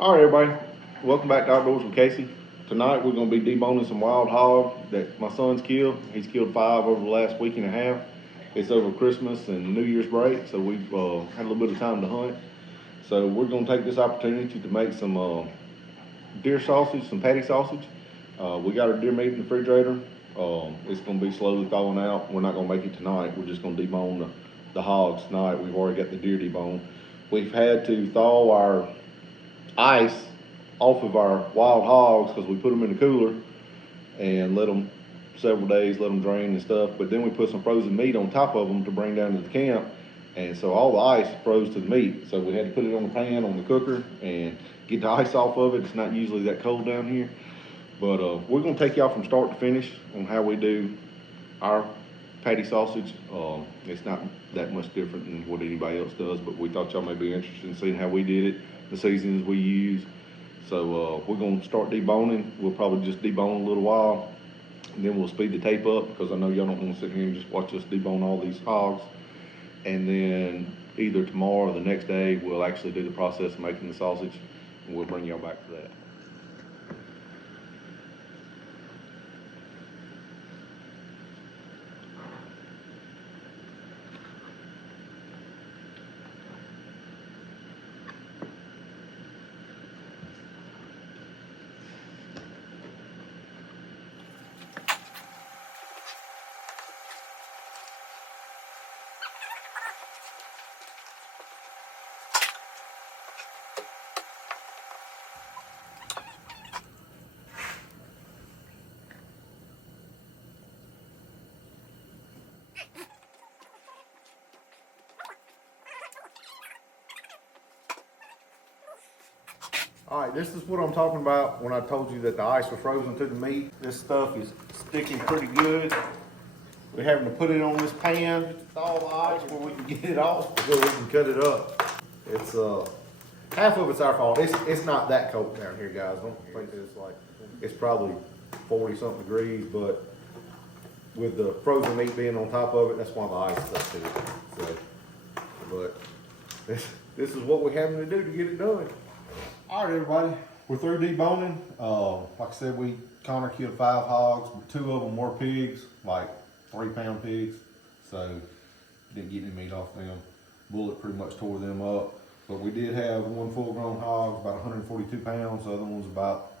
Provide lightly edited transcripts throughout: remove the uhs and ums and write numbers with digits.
All right, everybody. Welcome back to Outdoors with Casey. Tonight we're going to be deboning some wild hog that my son's killed. He's killed 5 over the last week and a half. It's over Christmas and New Year's break, so we've had a little bit of time to hunt. So we're going to take this opportunity to make some deer sausage, some patty sausage. We got our deer meat in the refrigerator. It's going to be slowly thawing out. We're not going to make it tonight. We're just going to debone the hogs tonight. We've already got the deer deboned. We've had to thaw our ice off of our wild hogs because we put them in the cooler and let them several days, let them drain and stuff. But then we put some frozen meat on top of them to bring down to the camp. And so all the ice froze to the meat. So we had to put it on the pan, on the cooker, and get the ice off of it. It's not usually that cold down here. But we're gonna take y'all from start to finish on how we do our patty sausage. It's not that much different than what anybody else does, but we thought y'all may be interested in seeing how we did it, the seasonings we use. So we're gonna start deboning. We'll probably just debone a little while, and then we'll speed the tape up because I know y'all don't want to sit here and just watch us debone all these hogs. And then either tomorrow or the next day, we'll actually do the process of making the sausage, and we'll bring y'all back to that. All right, this is what I'm talking about when I told you that the ice was frozen to the meat. This stuff is sticking pretty good. We're having to put it on this pan to thaw the ice where we can get it off before we can cut it up. It's half of it's our fault. It's not that cold down here, guys. Don't think that it's probably 40 something degrees, but with the frozen meat being on top of it, that's why the ice stuck to it. So, but this is what we're having to do to get it done. All right, everybody, we're through deboning. Like I said, Connor killed 5 hogs, but 2 of them were pigs, like 3-pound pigs. So didn't get any meat off them. Bullet pretty much tore them up. But we did have 1 full-grown hog, about 142 pounds. The other one's about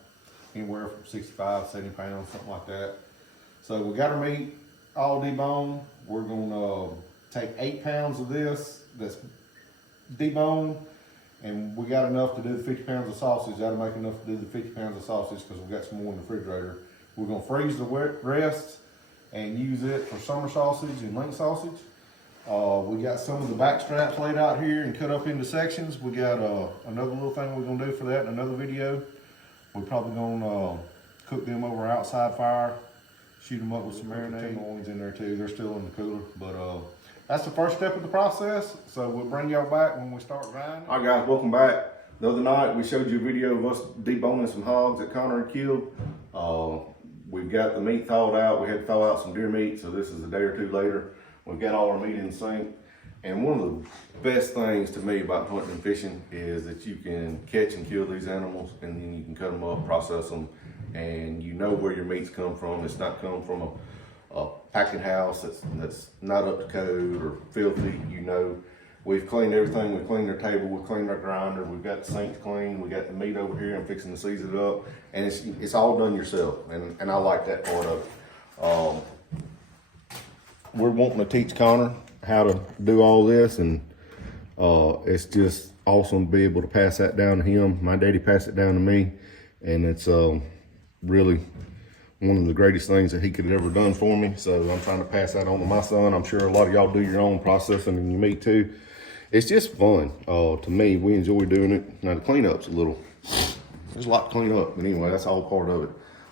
anywhere from 65, 70 pounds, something like that. So we got our meat all deboned. We're gonna take 8 pounds of this that's deboned. And we got enough to do the 50 pounds of sausage. That'll make enough to do the 50 pounds of sausage because we got some more in the refrigerator. We're gonna freeze the rest and use it for summer sausage and link sausage. We got some of the back straps laid out here and cut up into sections. We got another little thing we're gonna do for that in another video. We're probably gonna cook them over outside fire, shoot them up with some marinade. Loins in there too. They're still in the cooler, but that's the first step of the process, so we'll bring y'all back when we start grinding. All right, guys, welcome back. The other night, we showed you a video of us deboning some hogs that Connor had killed. We've got the meat thawed out. We had to thaw out some deer meat, so this is a day or 2 later. We've got all our meat in the sink. And one of the best things to me about hunting and fishing is that you can catch and kill these animals, and then you can cut them up, process them, and you know where your meat's come from. It's not come from a packing house that's not up to code or filthy. You know, we've cleaned everything. We've cleaned our table, we've cleaned our grinder, we've got the sinks clean, we got the meat over here. I'm fixing to season it up, and it's all done yourself, and I like that part of it. We're wanting to teach Connor how to do all this, and it's just awesome to be able to pass that down to him. My daddy passed it down to me, and it's really one of the greatest things that he could have ever done for me. So I'm trying to pass that on to my son. I'm sure a lot of y'all do your own processing and your meat too. It's just fun. To me, we enjoy doing it. Now the cleanup's there's a lot to clean up, but anyway, that's all part of it.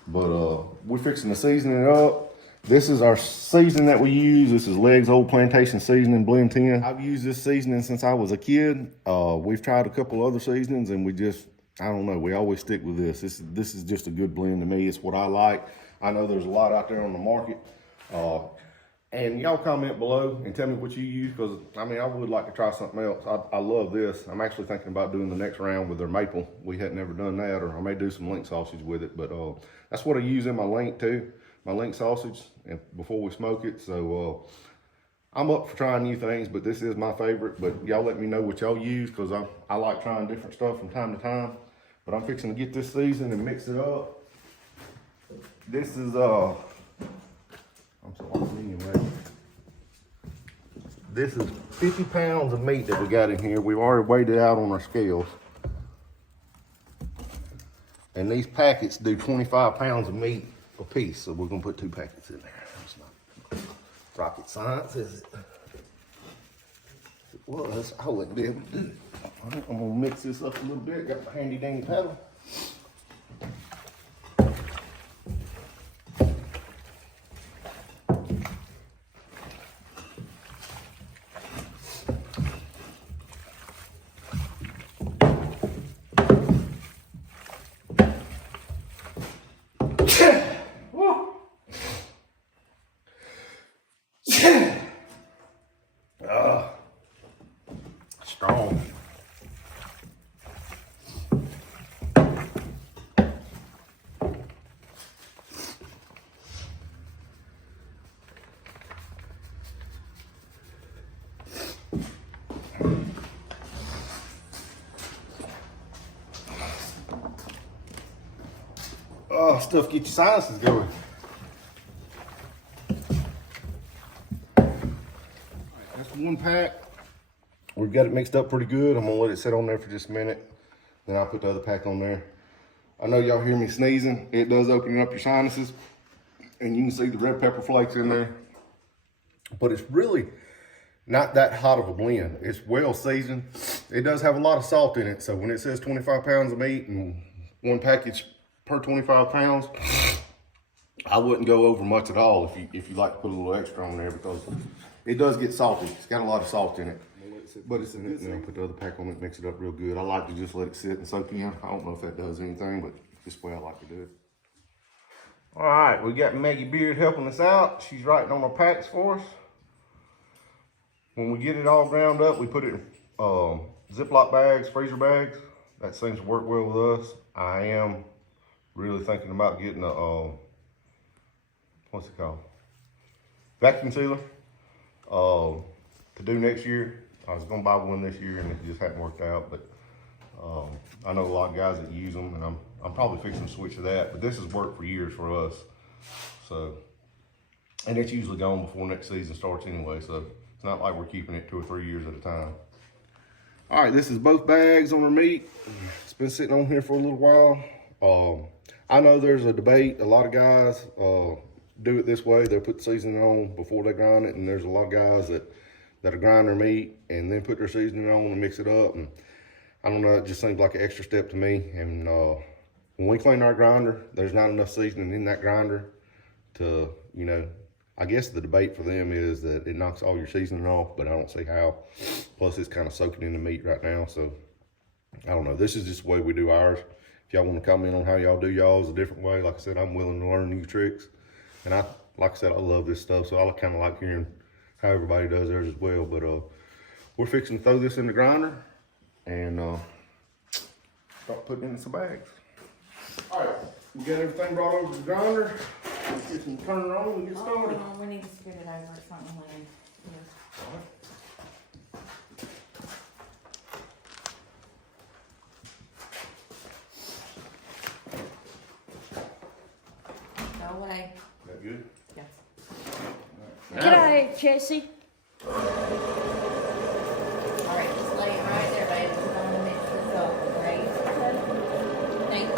But we're fixing to season it up. This is our seasoning that we use. This is Legs Old Plantation Seasoning Blend 10. I've used this seasoning since I was a kid. We've tried a couple other seasonings, and I don't know, we always stick with this. This is just a good blend to me. It's what I like. I know there's a lot out there on the market. And y'all comment below and tell me what you use, because I mean, I would like to try something else. I love this. I'm actually thinking about doing the next round with their maple. We had never done that, or I may do some link sausage with it, but that's what I use in my link too, my link sausage, and before we smoke it. So I'm up for trying new things, but this is my favorite. But y'all let me know what y'all use, because I like trying different stuff from time to time. But I'm fixing to get this seasoned and mix it up. This is I'm sorry, anyway. This is 50 pounds of meat that we got in here. We've already weighed it out on our scales. And these packets do 25 pounds of meat a piece. So we're gonna put 2 packets in there. It's not rocket science, is it? If it was, I wouldn't be able to do it. All right, I'm gonna mix this up a little bit. Got my handy dandy paddle. Strong. Oh, stuff get your sinuses going. That's 1 pack. We've got it mixed up pretty good. I'm gonna let it sit on there for just a minute. Then I'll put the other pack on there. I know y'all hear me sneezing. It does open up your sinuses. And you can see the red pepper flakes in there. But it's really not that hot of a blend. It's well seasoned. It does have a lot of salt in it. So when it says 25 pounds of meat and 1 package per 25 pounds, I wouldn't go over much at all if you like to put a little extra on there, because it does get salty. It's got a lot of salt in it. But it's in it. Then I'll put the other pack on it, mix it up real good. I like to just let it sit and soak in. I don't know if that does anything, but this is the way I like to do it. All right, we got Maggie Beard helping us out. She's writing on our packs for us. When we get it all ground up, we put it in Ziploc bags, freezer bags. That seems to work well with us. I am really thinking about getting a, what's it called? Vacuum sealer to do next year. I was gonna buy one this year and it just hadn't worked out, but I know a lot of guys that use them, and I'm probably fixing to switch to that, but this has worked for years for us. So, and it's usually gone before next season starts anyway, so it's not like we're keeping it 2 or 3 years at a time. All right, this is both bags on our meat. It's been sitting on here for a little while. I know there's a debate. A lot of guys do it this way. They'll put the seasoning on before they grind it, and there's a lot of guys that'll grind their meat and then put their seasoning on and mix it up. And I don't know, it just seems like an extra step to me. And when we clean our grinder, there's not enough seasoning in that grinder to, you know, I guess the debate for them is that it knocks all your seasoning off, but I don't see how. Plus, it's kind of soaking in the meat right now, so I don't know. This is just the way we do ours. If y'all want to comment on how y'all do y'all's a different way, like I said, I'm willing to learn new tricks. And like I said, I love this stuff, so I kind of like hearing how everybody does theirs as well. But we're fixing to throw this in the grinder and start putting it in some bags. All right, we got everything brought over to the grinder. Let's get some turn it on and get started. Oh, we need to spread it over or something when Go away. That good? Yes. Right. G'day, Jesse. All right, just lay it right there, baby. We're gonna mix this up, right? Thank you.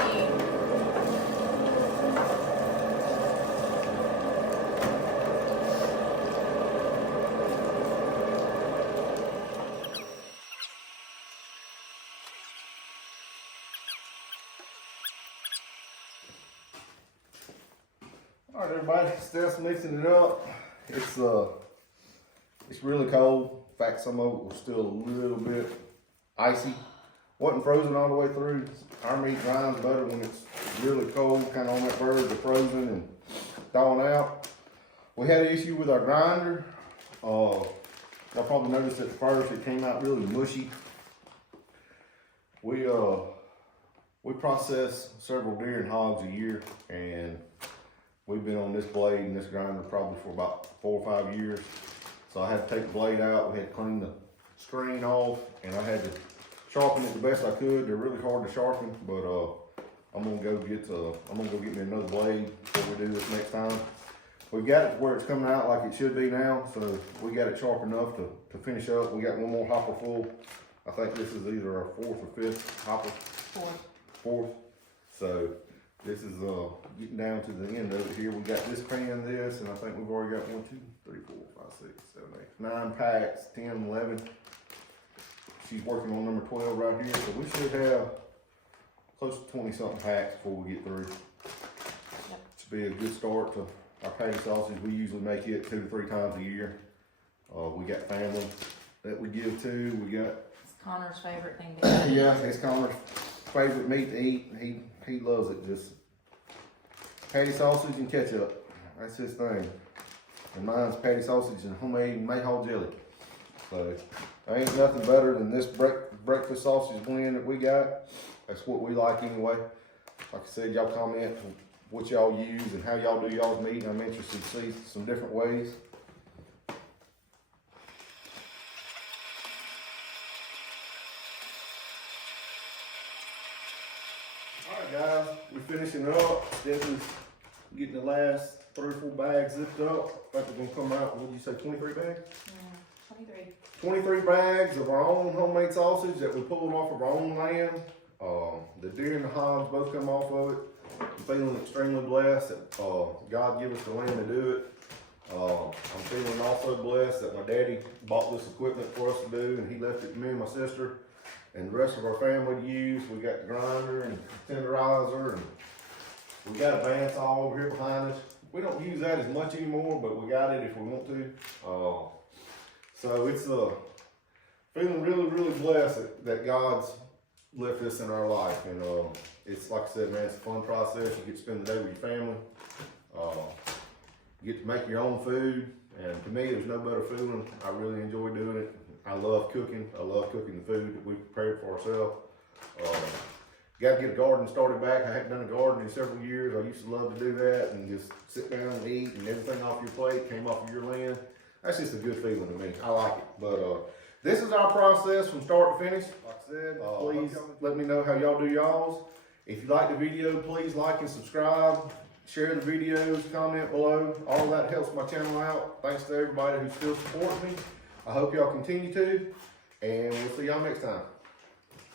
All right, everybody, Steph's mixing it up. It's really cold. In fact, some of it was still a little bit icy. Wasn't frozen all the way through. Our meat grinds better when it's really cold, kind of on that verge of frozen and thawing out. We had an issue with our grinder. Y'all probably noticed at first it came out really mushy. We process several deer and hogs a year, and we've been on this blade and this grinder probably for about 4 or 5 years. So I had to take the blade out, we had to clean the screen off, and I had to sharpen it the best I could. They're really hard to sharpen, but I'm gonna go get me another blade before we do this next time. We've got it where it's coming out like it should be now, so we got it sharp enough to finish up. We got one more hopper full. I think this is either our 4th or 5th hopper. Fourth. So this is getting down to the end of it here. We got this pan, this, and I think we've already got 1, 2, 3, 4, 5, 6, 7, 8, 9 packs, 10, 11. She's working on number 12 right here, so we should have close to 20 something packs before we get through. Yep. Should be a good start to our patty sausage. We usually make it 2 to 3 times a year. We got family that we give to. We got Connor's favorite thing to eat. yeah, it's Connor's favorite meat to eat. He loves it. Just patty sausage and ketchup. That's his thing. And mine's patty sausage and homemade mayhaw jelly. So there ain't nothing better than this breakfast sausage blend that we got. That's what we like anyway. Like I said, y'all comment what y'all use and how y'all do y'all's meat. I'm interested to see some different ways. Alright guys, we're finishing up. Stephanie's getting the last 3 or 4 bags zipped up. I think we're gonna come out, what did you say, 23 bags? 23. 23 bags of our own homemade sausage that we pulled off of our own land. The deer and the hogs both come off of it. I'm feeling extremely blessed that God gave us the land to do it. I'm feeling also blessed that my daddy bought this equipment for us to do, and he left it to me and my sister and the rest of our family to use. We got the grinder and tenderizer, and we got a bandsaw over here behind us. We don't use that as much anymore, but we got it if we want to. So it's feeling really, really blessed that God's left this in our life. And it's like I said, man, it's a fun process. You get to spend the day with your family. You get to make your own food. And to me, there's no better feeling. I really enjoy doing it. I love cooking. I love cooking the food that we prepared for ourselves. Got to get a garden started back. I hadn't done a garden in several years. I used to love to do that and just sit down and eat, and everything off your plate came off of your land. That's just a good feeling to me. I like it. But this is our process from start to finish. Like I said, please let me know how y'all do y'all's. If you like the video, please like and subscribe. Share the videos, comment below. All that helps my channel out. Thanks to everybody who still supports me. I hope y'all continue to. And we'll see y'all next time.